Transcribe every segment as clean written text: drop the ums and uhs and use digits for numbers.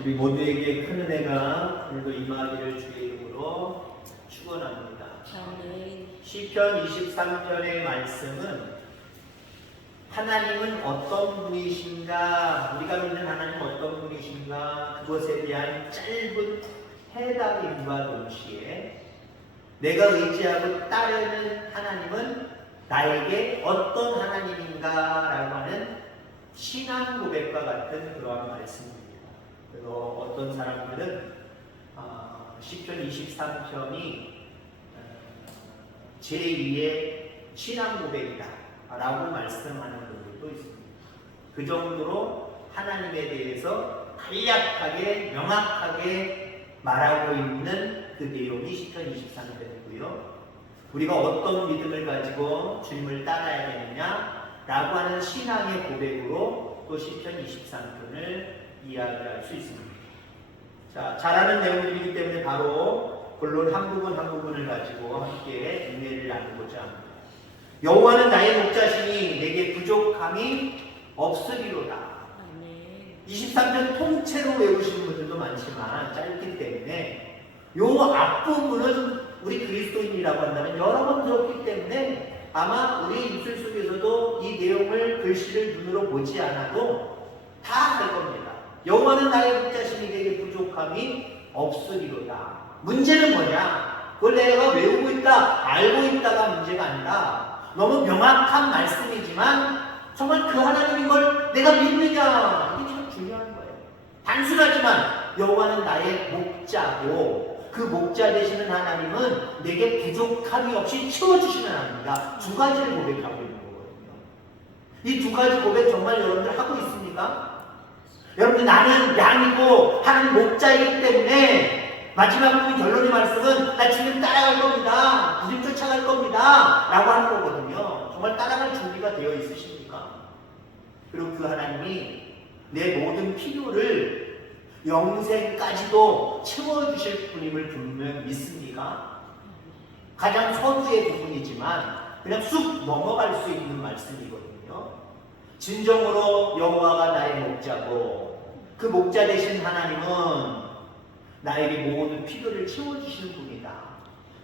우리 모두에게 큰 은혜가 오늘도 임하기를 주의 이름으로 축원합니다. 시편 23편의 말씀은 하나님은 어떤 분이신가, 우리가 믿는 하나님은 어떤 분이신가, 그것에 대한 짧은 해답임과 동시에 내가 의지하고 따르는 하나님은 나에게 어떤 하나님인가 라고 하는 신앙 고백과 같은 그러한 말씀입니다. 그래서 어떤 사람들은 시편 23편이 제2의 신앙 고백이다 라고 말씀하는 분들도 있습니다. 그 정도로 하나님에 대해서 간략하게 명확하게 말하고 있는 그 내용이 시편 23편이고요. 우리가 어떤 믿음을 가지고 주님을 따라야 되느냐 라고 하는 신앙의 고백으로 또 시편 23편을 이야기할 수 있습니다. 자, 잘 아는 내용들이기 때문에 바로 본론 한 부분을 가지고 함께 은혜를 나누고자 합니다. 여호와는 나의 목자시니 내게 부족함이 없으리로다. 23편 통째로 외우시는 분들도 많지만 짧기 때문에 요 앞부분은 우리 그리스도인이라고 한다면 여러 번 들었기 때문에 아마 우리 입술 속에서도 이 내용을 글씨를 눈으로 보지 않아도 다 알 겁니다. 여호와는 나의 목자시니 내게 부족함이 없으리로다. 문제는 뭐냐? 그걸 내가 외우고 있다, 알고 있다가 문제가 아니라 너무 명확한 말씀이지만 정말 그 하나님인 걸 내가 믿느냐? 이게 참 중요한 거예요. 단순하지만 여호와는 나의 목자고 그 목자 되시는 하나님은 내게 부족함이 없이 채워주시는 하나님이다. 두 가지를 고백하고 있는 거거든요. 이 두 가지 고백 정말 여러분들 하고 있습니까? 여러분들 나는 양이고 하나님 목자이기 때문에 마지막 부분 결론의 말씀은 나 주님 따라갈 겁니다. 주님 쫓아갈 겁니다. 라고 하는 거거든요. 정말 따라갈 준비가 되어 있으십니까? 그리고 그 하나님이 내 모든 필요를 영생까지도 채워주실 분임을 분명 믿습니까? 가장 서두의 부분이지만 그냥 쑥 넘어갈 수 있는 말씀이거든요. 진정으로 여호와가 나의 목자고 그 목자 되신 하나님은 나에게 모든 필요를 채워주시는 분이다.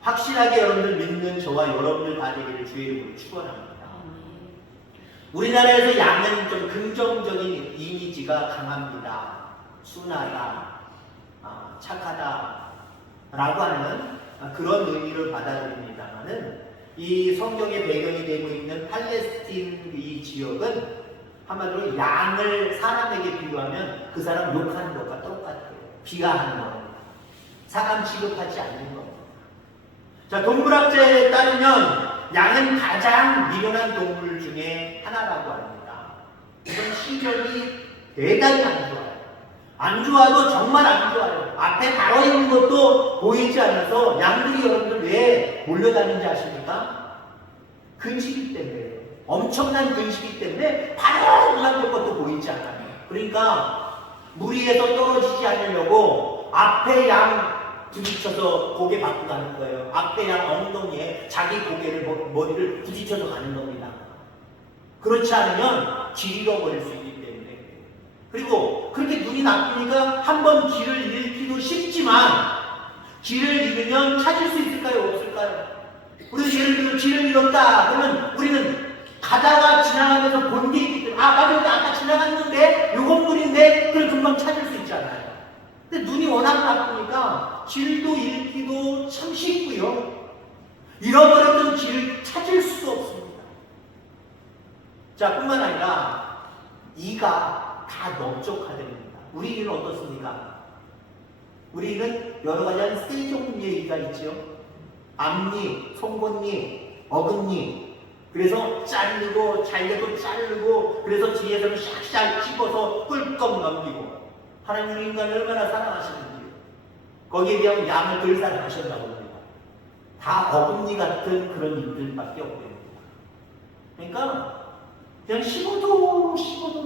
확실하게 여러분들 믿는 저와 여러분들 다 되기를 주의 이름으로 축원합니다. 우리나라에서 양은 좀 긍정적인 이미지가 강합니다. 순하다, 착하다 라고 하는 그런 의미를 받아들입니다만은 이 성경의 배경이 되고 있는 팔레스틴 이 지역은 한마디로 양을 사람에게 비유하면 그 사람 욕하는 것과 똑같아요. 비하하는 겁니다. 사람 취급하지 않는 겁니다. 자, 동물학자에 따르면 양은 가장 미련한 동물 중에 하나라고 합니다. 이건 실력이 대단히 안 좋아요. 안 좋아도 정말 안 좋아요. 앞에 바로 있는 것도 보이지 않아서 양들이 여러분들 왜 몰려다니는지 아십니까? 근식이 때문에. 엄청난 근식이기 때문에 바로 눈앞에 것도 보이지 않아요. 그러니까 무리에서 떨어지지 않으려고 앞에 양 부딪혀서 고개 받고 가는 거예요. 앞에 양 엉덩이에 자기 고개를 머리를 부딪혀서 가는 겁니다. 그렇지 않으면 길 잃어버릴 수 있기 때문에. 그리고 그렇게 눈이 나쁘니까 한번 길을 잃기도 쉽지만 길을 잃으면 찾을 수 있을까요? 없을까요? 우리 예를 들어 길을 잃었다 그러면 우리는 가다가 지나가면서 본 게 있기 때문에 맞아, 아까 지나갔는데 요 건물인데 그걸 금방 찾을 수 있잖아요. 근데 눈이 워낙 나쁘니까 길도 잃기도 참 쉽고요. 잃어버렸던 길을 찾을 수도 없습니다. 자, 뿐만 아니라 이가 다 넓적하답니다. 우리 이는 어떻습니까? 우리 이는 여러 가지 한 세 종류의 이가 있죠. 앞니, 송곳니, 어금니. 그래서 자르고 잘려도 자르고 그래서 뒤에서는 샥샥 찝어서 꿀꺽 넘기고 하나님 인간을 얼마나 사랑하시는지 거기에 비하면 양을 덜 사랑하셨다고 합니다. 다 어금니 같은 그런 일들밖에 없답니다. 그러니까 그냥 씹어도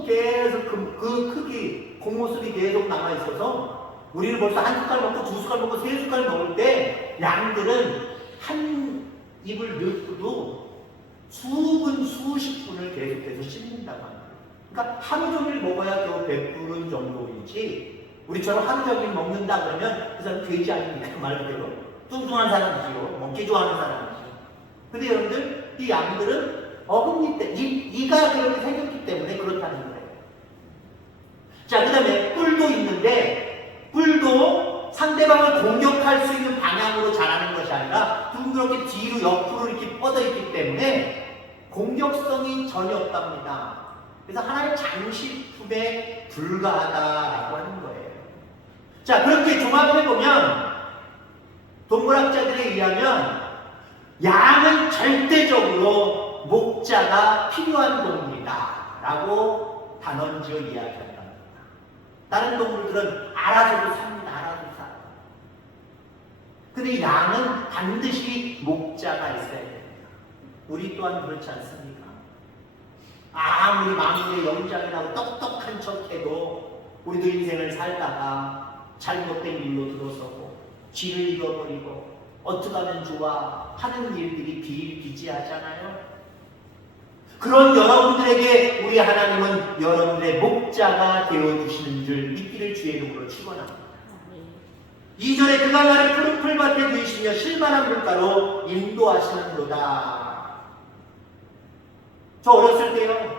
계속 그 크기 겉모습이 계속 남아있어서 우리는 벌써 한 숟갈 먹고 두 숟갈 먹고 세 숟갈 먹을 때 양들은 한 입을 넣고도 수십 분을 계속해서 씹는다고 합니다. 그러니까 하루 종일 먹어야 겨우 배부른 정도이지 우리처럼 하루 종일 먹는다 그러면 그 사람 돼지 아닙니까? 말 그대로. 뚱뚱한 사람이지요. 먹기 좋아하는 사람이지요. 근데 여러분들, 이 양들은 어금니 때, 이가 그렇게 생겼기 때문에 그렇다는 거예요. 자, 그 다음에 뿔도 있는데, 뿔도 상대방을 공격할 수 있는 방향으로 자라는 것이 아니라 둥그렇게 뒤로 옆으로 이렇게 뻗어 있기 때문에 공격성이 전혀 없답니다. 그래서 하나의 장식품에 불과하다라고 하는 거예요. 자, 그렇게 종합해보면 동물학자들에 의하면 양은 절대적으로 목자가 필요한 동물이다 라고 단언지어 이야기합니다. 다른 동물들은 알아서도 삽니다. 알아서 살아요. 근데 이 양은 반드시 목자가 있어야 됩니다. 우리 또한 그렇지 않습니까? 아무리 만물의 영장이라고 똑똑한 척해도 우리도 인생을 살다가 잘못된 일로 들어서고 길을 잃어버리고 어떻게 하면 좋아 하는 일들이 비일비재하잖아요. 그런 여러분들에게 우리 하나님은 여러분들의 목자가 되어주시는 줄 믿기를 주의 이름으로 축원합니다. 2절에 그가 나를 푸른 풀밭에 누이시며 실만한 물가로 인도하시는도다. 저 어렸을 때요,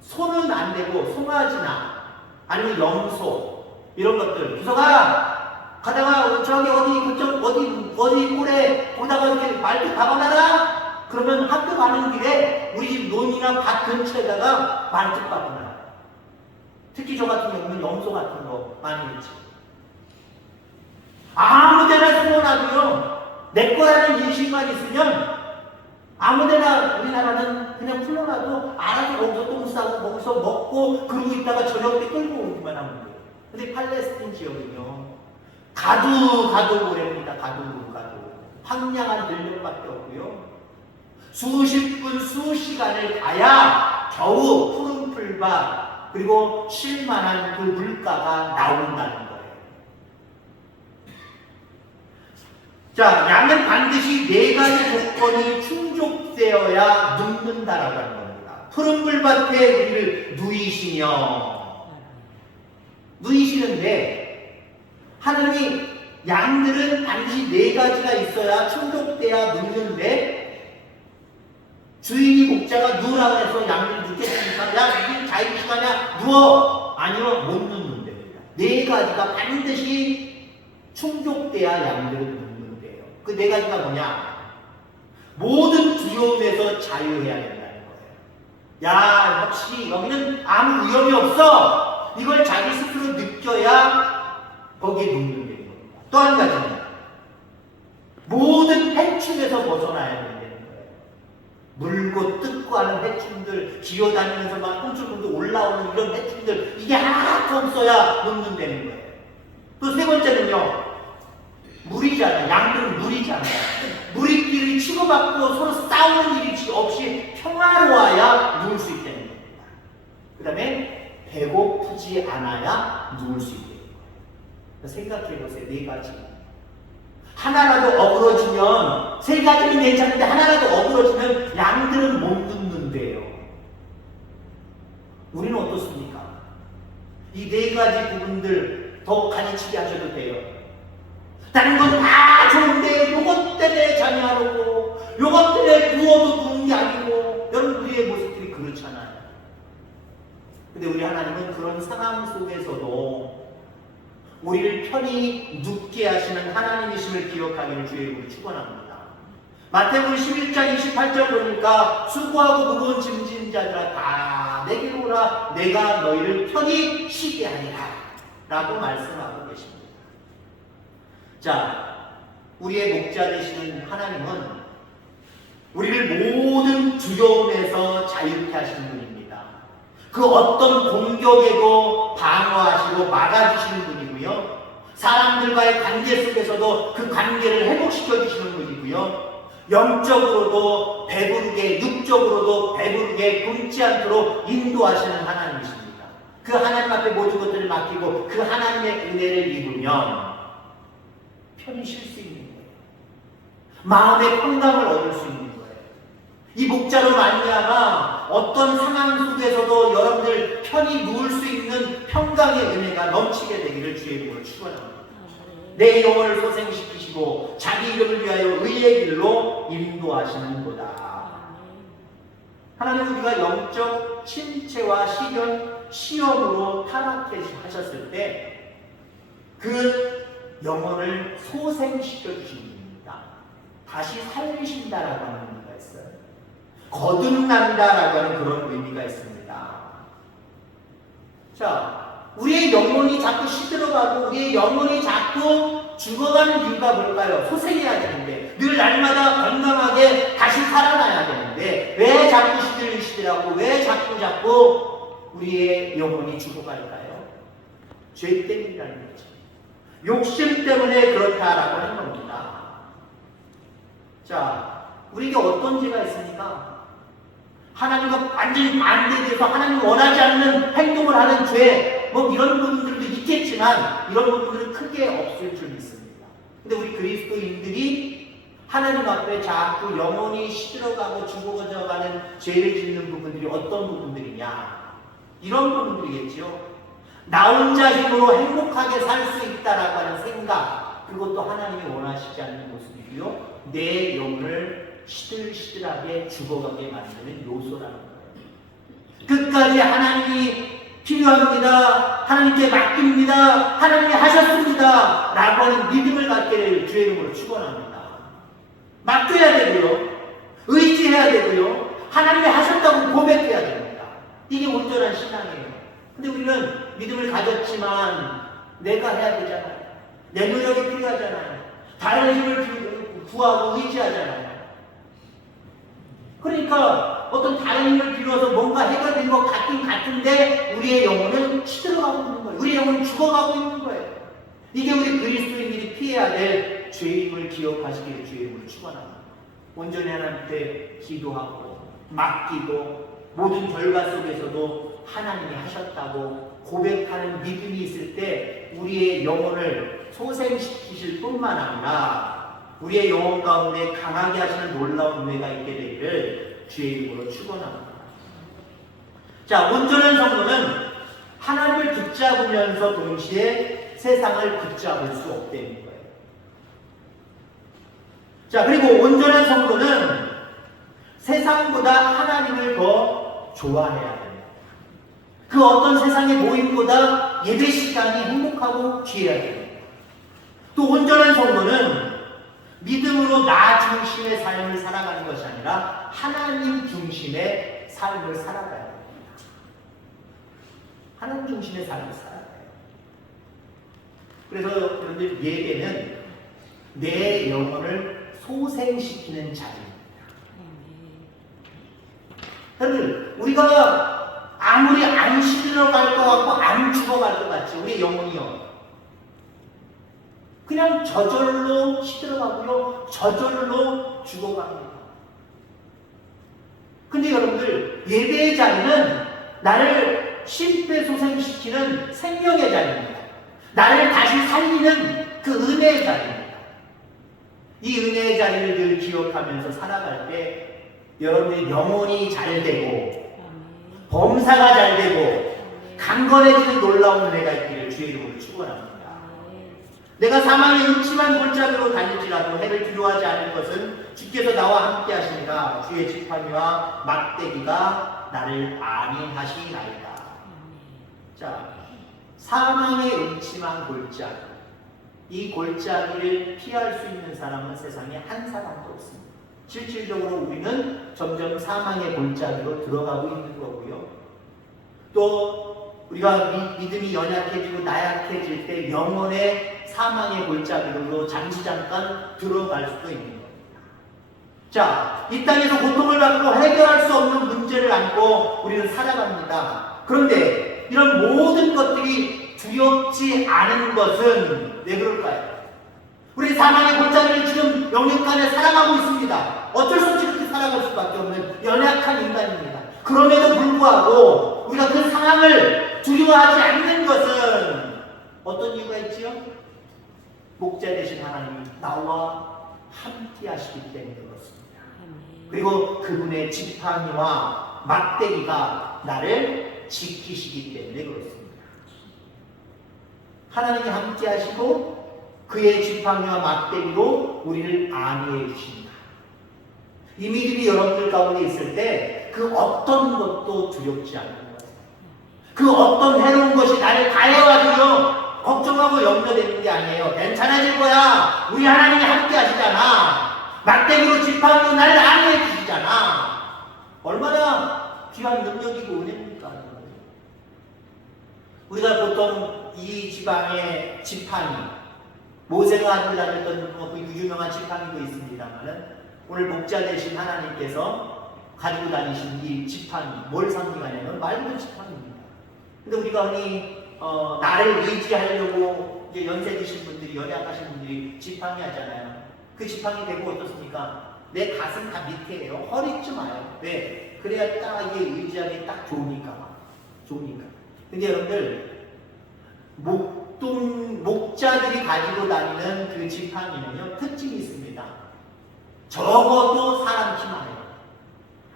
소는 안 되고 송아지나 아니면 염소 이런 것들 부서가 가다가 저기 어디 꼴에 보다가 이렇게 말도 박아놔라 그러면 학교 가는 길에 우리 집 논이나 밭 근처에다가 말뚝 박아놔요. 특히 저 같은 경우는 염소 같은 거 많이 있지. 아무데나 숨어놔도요, 내 거라는 인식만 있으면 아무데나 우리나라는 그냥 풀려놔도 알아서 거기서 똥 싸고 거기서 먹고 그러고 있다가 저녁 때 끌고 오기만 하면 돼요. 근데 팔레스틴 지역은요, 가도 모래입니다. 가도. 황량한 들녘밖에 없고요. 수십 분, 수시간을 가야 겨우 푸른 풀밭 그리고 쉴만한 그 물가가 나온다는 거예요. 자, 양은 반드시 4가지 조건이 충족되어야 눕는다라고 하는 겁니다. 푸른 풀밭에 우리를 누이시는데 하나님이 양들은 반드시 4가지가 있어야 충족돼야 눕는데 주인이 목자가 누우라고 해서 양들이 눕겠습니까? 야, 이게 자유 시간이야, 누워! 아니요, 못 눕는답니다. 4가지가 반드시 충족돼야 양들은 눕는데요. 그 4가지가 뭐냐? 모든 두려움에서 자유해야 된다는 거예요. 야, 역시 여기는 아무 위험이 없어! 이걸 자기 스스로 느껴야 거기에 눕는 겁니다. 또 한 가지는 모든 해충에서 벗어나야 된다는 거예요. 물고 뜯고 하는 해충들, 기어다니면서 막 꼼짝꼼짝 올라오는 이런 해충들, 이게 하나도 없어야 눕는다는 거예요. 또 3번째는요, 물이잖아요. 양들은 물이잖아요. 물이끼리 치고받고 서로 싸우는 일이 없이 평화로워야 누울 수 있다는 겁니다. 그 다음에 배고프지 않아야 누울 수 있다는 거예요. 생각해보세요. 4가지. 하나라도 어그러지면, 3가지는 괜찮은데 하나라도 어그러지면 양들은 못 눕는데요. 우리는 어떻습니까? 이 4가지 부분들 더 가지치기 하셔도 돼요. 다른 건 다 좋은데 요것 때문에 잠이 안 오고 요것 때문에 누워도 누는 게 아니고, 여러분 우리의 모습들이 그렇잖아요. 근데 우리 하나님은 그런 상황 속에서도 우리를 편히 눕게 하시는 하나님이심을 기억하기를 주의 이름으로 축원합니다. 마태복음 11장 28절 보니까 수고하고 무거운 짐진 자들아 다 내게로 오라, 내가 너희를 편히 쉬게 하리라 라고 말씀하고 계십니다. 자, 우리의 목자 되시는 하나님은 우리를 모든 두려움에서 자유케 하시는 분입니다. 그 어떤 공격에도 방어하시고 막아주시는 분이고요. 사람들과의 관계 속에서도 그 관계를 회복시켜 주시는 분이고요. 영적으로도 배부르게, 육적으로도 배부르게 굶지 않도록 인도하시는 하나님이십니다. 그 하나님 앞에 모든 것들을 맡기고 그 하나님의 은혜를 입으면 편히 쉴 수 있는 거예요. 마음의 평강을 얻을 수 있는 거예요. 이 목자로 말미암아 어떤 상황 속에서도 여러분들 편히 누울 수 있는 평강의 은혜가 넘치게 되기를 주의 이름으로 축원합니다. 내 영혼을 소생시키시고 자기 이름을 위하여 의의 길로 인도하시는 도다. 하나님 우리가 영적 침체와 시험으로 타락하셨을 때 그 영혼을 소생시켜 주신 분입니다. 다시 살리신다라고 하는 의미가 있어요. 거듭난다라고 하는 그런 의미가 있습니다. 자, 우리의 영혼이 자꾸 시들어가고 우리의 영혼이 자꾸 죽어가는 이유가 뭘까요? 소생해야 되는데, 늘 날마다 건강하게 다시 살아나야 되는데 왜 자꾸 시들시들하고 왜 자꾸 우리의 영혼이 죽어갈까요? 죄 때문이라는 거죠. 욕심 때문에 그렇다라고 하는 겁니다. 자, 우리에게 어떤 죄가 있습니까? 하나님과 완전히 반대돼서 하나님 원하지 않는 행동을 하는 죄, 이런 부분들도 있겠지만 이런 부분들은 크게 없을 줄 믿습니다. 근데 우리 그리스도인들이 하나님 앞에 자꾸 영혼이 시들어가고 죽어가는 죄를 짓는 부분들이 어떤 부분들이냐? 이런 부분들이겠죠. 나 혼자 힘으로 행복하게 살 수 있다라고 하는 생각, 그것도 하나님이 원하시지 않는 모습이고요. 내 영혼을 시들시들하게 죽어가게 만드는 요소라는 거예요. 끝까지 하나님이 필요합니다. 하나님께 맡깁니다. 하나님이 하셨습니다. 라고 하는 믿음을 갖기를 주의 이름으로 축원합니다. 맡겨야 되고요. 의지해야 되고요. 하나님이 하셨다고 고백해야 됩니다. 이게 온전한 신앙이에요. 근데 우리는 믿음을 가졌지만 내가 해야 되잖아요. 내 노력이 필요하잖아요. 다른 힘을 구하고 의지하잖아요. 그러니까 어떤 다른 힘을 빌어서 뭔가 해결된 것 같긴 같은데 우리의 영혼은 시들어가고 있는 거예요. 우리의 영혼은 죽어가고 있는 거예요. 이게 우리 그리스도인들이 피해야 될 죄임을 기억하시기를 주의 이름으로 축원합니다. 온전히 하나님께 기도하고 맡기고 모든 결과 속에서도 하나님이 하셨다고 고백하는 믿음이 있을 때 우리의 영혼을 소생시키실 뿐만 아니라 우리의 영혼 가운데 강하게 하시는 놀라운 은혜가 있게 되기를 주의 이름으로 축원합니다. 자, 온전한 성도는 하나님을 붙잡으면서 동시에 세상을 붙잡을 수 없다는 거예요. 자, 그리고 온전한 성도는 세상보다 하나님을 더 좋아해야 됩니다. 그 어떤 세상의 모임보다 예배 시간이 행복하고 귀해야 됩니다. 또 온전한 성도는 믿음으로 나 중심의 삶을 살아가는 것이 아니라 하나님 중심의 삶을 살아가야 됩니다. 하나님 중심의 삶을 살아가야 돼요. 그래서 여러분들 예배는 내 영혼을 소생시키는 자리입니다. 여러분 우리가 아무리 안 시들어갈 것 같고 안 죽어갈 것 같지 우리 영혼이요. 그냥 저절로 시들어가고요. 저절로 죽어갑니다. 근데 여러분들 예배의 자리는 나를 심폐소생시키는 생명의 자리입니다. 나를 다시 살리는 그 은혜의 자리입니다. 이 은혜의 자리를 늘 기억하면서 살아갈 때 여러분의 영혼이 잘 되고 범사가 잘 되고 강건해지는 놀라운 은혜가 있기를 주의 이름으로 축원합니다. 내가 사망의 음침한 골짜기로 다닐지라도 해를 두려워하지 않을 것은 주께서 나와 함께 하시니라. 주의 지팡이와 막대기가 나를 안위하시나이다. 자, 사망의 음침한 골짜기, 이 골짜기를 피할 수 있는 사람은 세상에 한 사람도 없습니다. 실질적으로 우리는 점점 사망의 골짜기로 들어가고 있는 거고요. 또 우리가 믿음이 연약해지고 나약해질 때 영혼의 사망의 골짜기로 잠깐 들어갈 수도 있는 겁니다. 자, 이 땅에서 고통을 받고 해결할 수 없는 문제를 안고 우리는 살아갑니다. 그런데 이런 모든 것들이 두렵지 않은 것은 왜 그럴까요? 우리 사망의 골짜기를 지금 영육간에 살아가고 있습니다. 어쩔 수 없이 그렇게 살아갈 수밖에 없는 연약한 인간입니다. 그럼에도 불구하고 우리가 그 상황을 두려워하지 않는 것은 어떤 이유가 있지요? 목자 되신 하나님이 나와 함께 하시기 때문에 그렇습니다. 그리고 그분의 지팡이와 막대기가 나를 지키시기 때문에 그렇습니다. 하나님이 함께 하시고 그의 지팡이와 막대기로 우리를 안위해 주신다. 이 믿음이 여러분들 가운데 있을 때 그 어떤 것도 두렵지 않는 거예요. 그 어떤 해로운 것이 나를 가해와도요 걱정하고 염려되는 게 아니에요. 괜찮아질 거야. 우리 하나님이 함께 하시잖아. 막대기로 지팡이로 나를 안위해 주시잖아. 얼마나 귀한 능력이고 은혜입니까? 우리가 보통 이 지방의 지팡이, 모세가 가지고 다녔던 그 유명한 지팡이도 있습니다만은 오늘 목자 되신 하나님께서 가지고 다니신 이 지팡이, 뭘 상징하냐면 말 그대로 지팡이입니다. 근데 우리가 흔히 나를 의지하려고 이제 연세 드신 분들이, 연약하신 분들이 지팡이 하잖아요. 그 지팡이 대고 어떻습니까? 내 가슴 다 밑에예요. 허리쯤 와요. 왜? 그래야 딱 이게 의지하기 딱 좋으니까. 근데 여러분들, 목자들이 가지고 다니는 그 지팡이는요, 특징이 있습니다. 적어도 사람 키만 해요.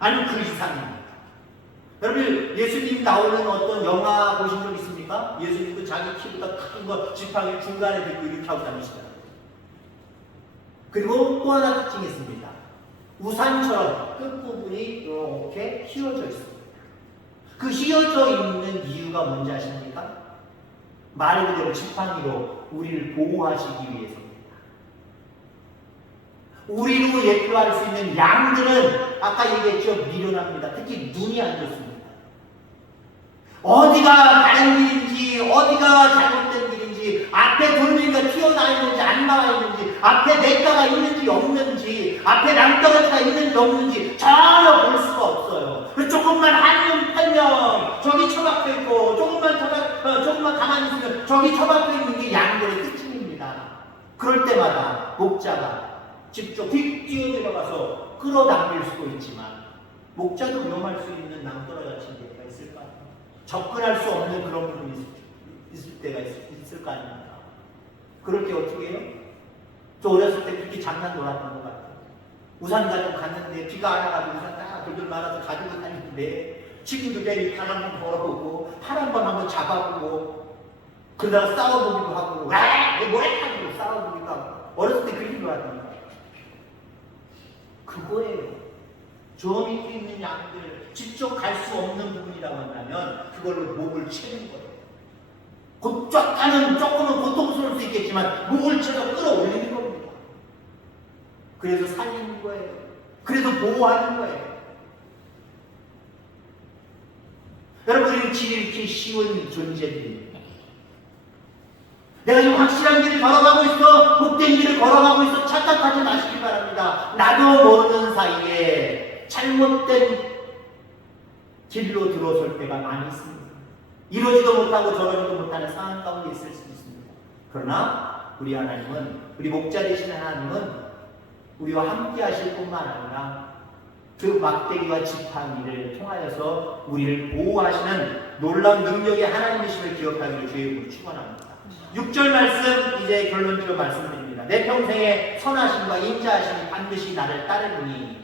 아니면 그 이상입니다. 여러분, 예수님 나오는 어떤 영화 보신 적 있습니까? 예수님도 자기 키보다 큰 거 지팡이를 중간에 들고 이렇게 하고 다니시잖아요. 그리고 또 하나 특징이 있습니다. 우산처럼 끝부분이 이렇게 휘어져 있습니다. 그 휘어져 있는 이유가 뭔지 아십니까? 말 그대로 지팡이로 우리를 보호하시기 위해서입니다. 우리로 예표할 수 있는 양들은 아까 얘기했죠. 미련합니다. 특히 눈이 안 좋습니다. 어디가 다른 길인지, 어디가 잘못된 길인지, 앞에 돌멩이가 튀어나와 있는지 안 나와 있는지, 앞에 냇가가 있는지 없는지, 앞에 남떨어지가 있는지 없는지 전혀 볼 수가 없어요. 조금만 한눈 팔면 저기 처박혀 있고, 조금만 가만히 있으면 저기 처박혀 있는 게 양들의 특징입니다. 그럴 때마다 목자가 직접 휙 뛰어들어가서 끌어당길 수도 있지만, 목자도 위험할 수 있는 낭떠러지 같은 데가 있을까요? 접근할 수 없는 그런 부분이 있을 때가 있을 거 아닙니까? 그럴 때 어떻게 해요? 저 어렸을 때 그렇게 장난 놀았던 것 같아요. 우산 가지고 갔는데 비가 안 와가지고 우산 딱 돌돌 말아서 가지고 다니는데 친구들 내리 발 한번 걸어보고 팔 한번 한번 잡아보고 그러다가 싸워보기도 하고 뭐해? 하고 싸워보기도 하고 어렸을 때 그렇게 놀았던 것 같아요. 그거예요. 저 밑에 있는 양들 직접 갈 수 없는 부분이라고 한다면 그걸로 목을 채는 거예요. 곧 쫙 가는 조금은 고통스러울 수 있겠지만 목을 채서 끌어올리는 겁니다. 그래서 살리는 거예요. 그래서 보호하는 거예요. 여러분, 우리는 지극히 쉬운 존재들입니다. 내가 지금 확실한 길을 걸어가고 있어, 복된 길을 걸어가고 있어, 착각하지 마시기 바랍니다. 나도 모르는 사이에 잘못된 길로 들어설 때가 많이 있습니다. 이러지도 못하고 저러지도 못하는 상황 가운데 있을 수 있습니다. 그러나 우리 하나님은, 우리 목자 되신 하나님은 우리와 함께 하실 뿐만 아니라 그 막대기와 지팡이를 통하여서 우리를 보호하시는 놀라운 능력의 하나님이심을 기억하기를 주의 이름으로 축원합니다. 6절 말씀 이제 결론적으로 말씀드립니다. 내 평생에 선하심과 인자하심이 반드시 나를 따르니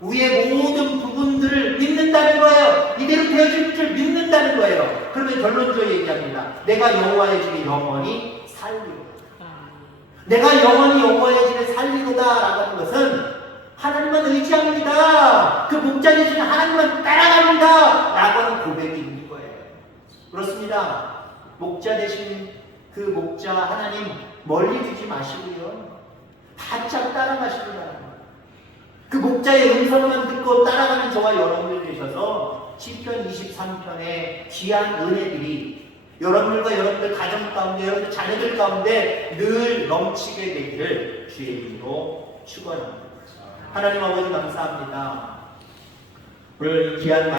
우리의 모든 부분들을 믿는다는 거예요. 이대로 되어질 줄 믿는다는 거예요. 그러면 결론적으로 얘기합니다. 내가 여호와의 집에 영원히 살리로다. 내가 영원히 여호와의 집에 살리로다 라고 하는 것은 하나님만 의지합니다. 그 목자 되시는 하나님만 따라갑니다 라고 하는 고백이 있는 거예요. 그렇습니다. 목자 되신 그 목자 하나님 멀리 두지 마시고요. 바짝 따라가시기 바랍니다. 그 목자의 음성만 듣고 따라가는 저와 여러분들 되셔서 시편 23편의 귀한 은혜들이 여러분들과 여러분들 가정 가운데, 여러분들 자녀들 가운데 늘 넘치게 되기를 주의 이름으로 축원합니다. 하나님 아버지 감사합니다. 오늘 귀한